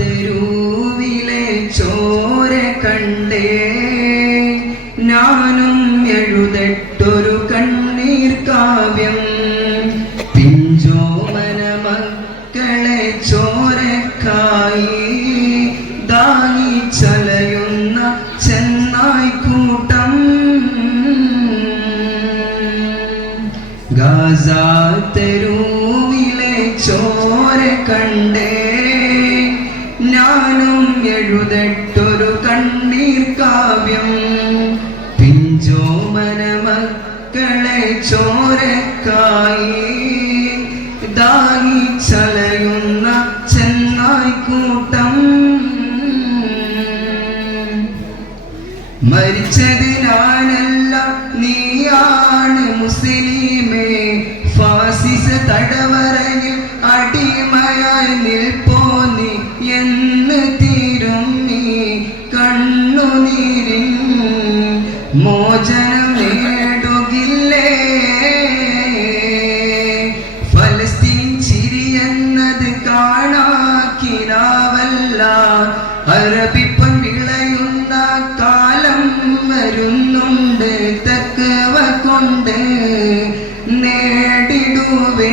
തെരുവിലെ ചോര കണ്ടേ. ഞാനും എഴുതെട്ടൊരു കണ്ണീർ കാവ്യം. പിഞ്ചോമന മക്കളെ ചോരക്കായി ദാഹിച്ചലയുന്ന കൂട്ടം. ഗാസ തെരുവിലെ എഴുതട്ടൊരു കണ്ണീർ കാവ്യം. പിഞ്ചോമന മക്കളെ ചോരക്കായി ദാഹി ചലയുന്ന ചെന്നായിക്കൂട്ടം മരിച്ചത് കൊണ്ട് നേടിടുവേ.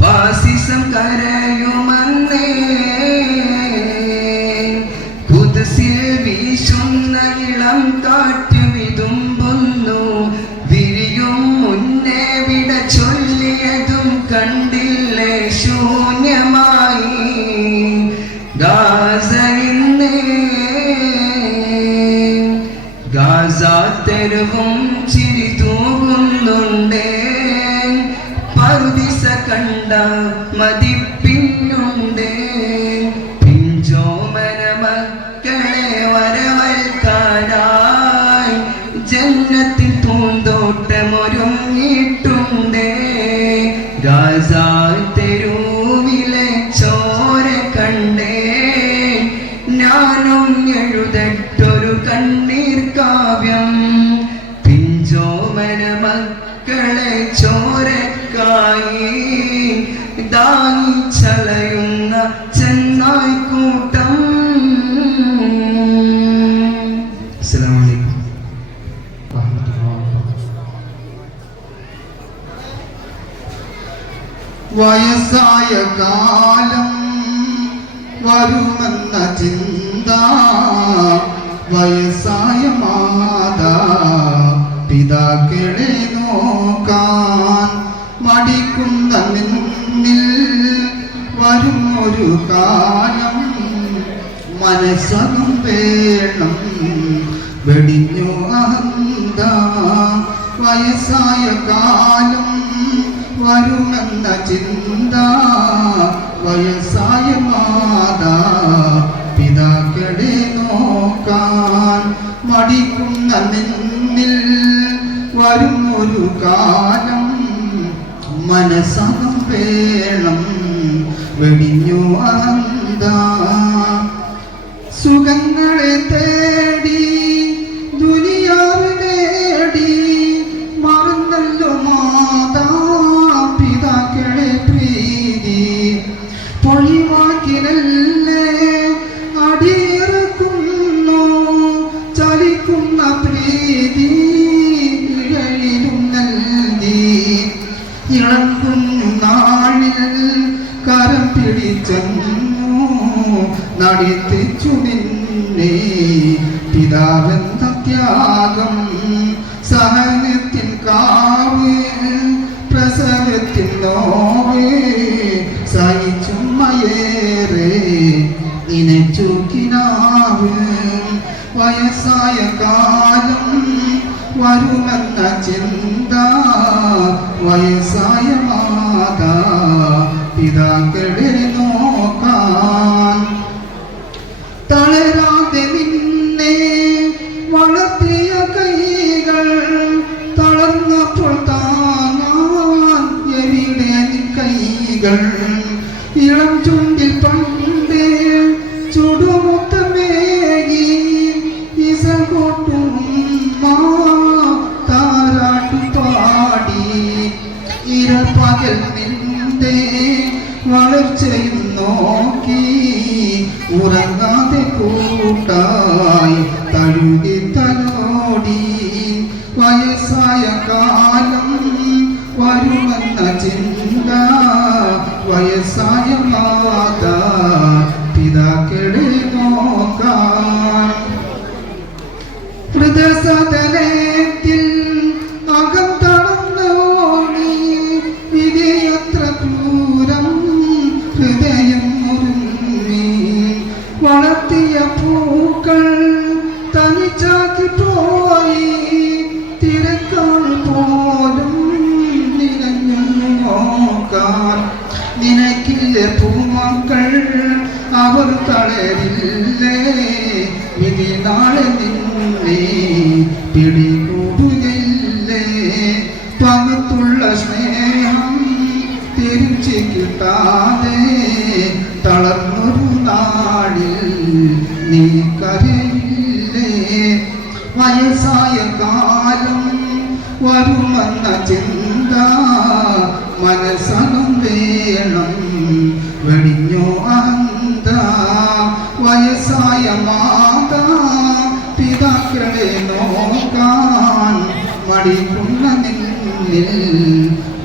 ഫാസിസം കരയുമെന്നേ. കുതിസിൽ വീശുന്ന ഇളം കാറ്റ് വിതുമ്പുന്നു. വിരിയും മുന്നേ വിട ചൊല്ലിയതും കണ്ടില്ലേ ശൂന്യമായി. ഗാസ ഇന്നേ ഗാസ തെരുവും ചിരി തൂകുന്നുണ്ടേ ദാഹിച്ചലയുന്ന ചെന്നായ്ക്കൂട്ടം അസ്സലാമു അലൈക്കും. വയസ്സായ കാലം വരുമെന്ന ചിന്ത. വയസ്സായ മാതാ പിതാക്കളെ മടിക്കുന്ന നിന്നിൽ വരും ഒരു കാലം. മനസ്സകം വേണം. വെടിഞ്ഞു അഹന്ത വയസ്സായ കാലം വരുമെന്ന ചിന്ത. വയസ്സായ മാതാ പിതാക്കളെ നോക്കാൻ മടിക്കുന്ന നിന്നിൽ വരും ഒരു കാലം. മനസ്സകം വേണം. വെടിഞ്ഞു അഹന്ത സുഖങ്ങളെ തേടി കരം പിടിച്ചെന്നു നടിത്തിച്ചു നിന്നെ പിതാവെന്ന ത്യാഗം സഹനത്തിൻ കാവ് പ്രസവത്തിൻ നോവ്. സഹിച്ചുമ്മയേറെ നിനച്ചു കിനാവ് വയസ്സായ കാലം വരുമെന്ന ചിന്ത. വയസ്സായ പിതാക്കളെ നോക്കാൻ. തളരാതെ നിന്നെ വളർത്തിയ കൈകൾ തളർന്നപ്പോൾ താങ്ങാൻ എവിടെ കൈകൾ? ഇളം ചുണ്ടിൽ പണ്ട് നിന്റെ വളർച്ചയും നോക്കി ഉറങ്ങാതെ കൂട്ടായി തഴുകി തലോടി. വയസ്സായ കാലം വരുമെന്ന ചിന്ത വയസ്സായ മാതാ തളരില്ലേ? വിധി നാളെ നിന്നെ പിടികൂടുകയില്ലേ മരണം വെടിഞ്ഞോ അന്ത മാതാ പിതാക്കളെ നോക്കാൻ മടിക്കുന്ന നിന്നിൽ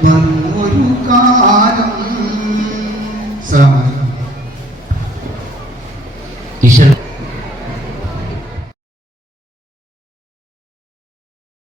വന്നൊരു കാലം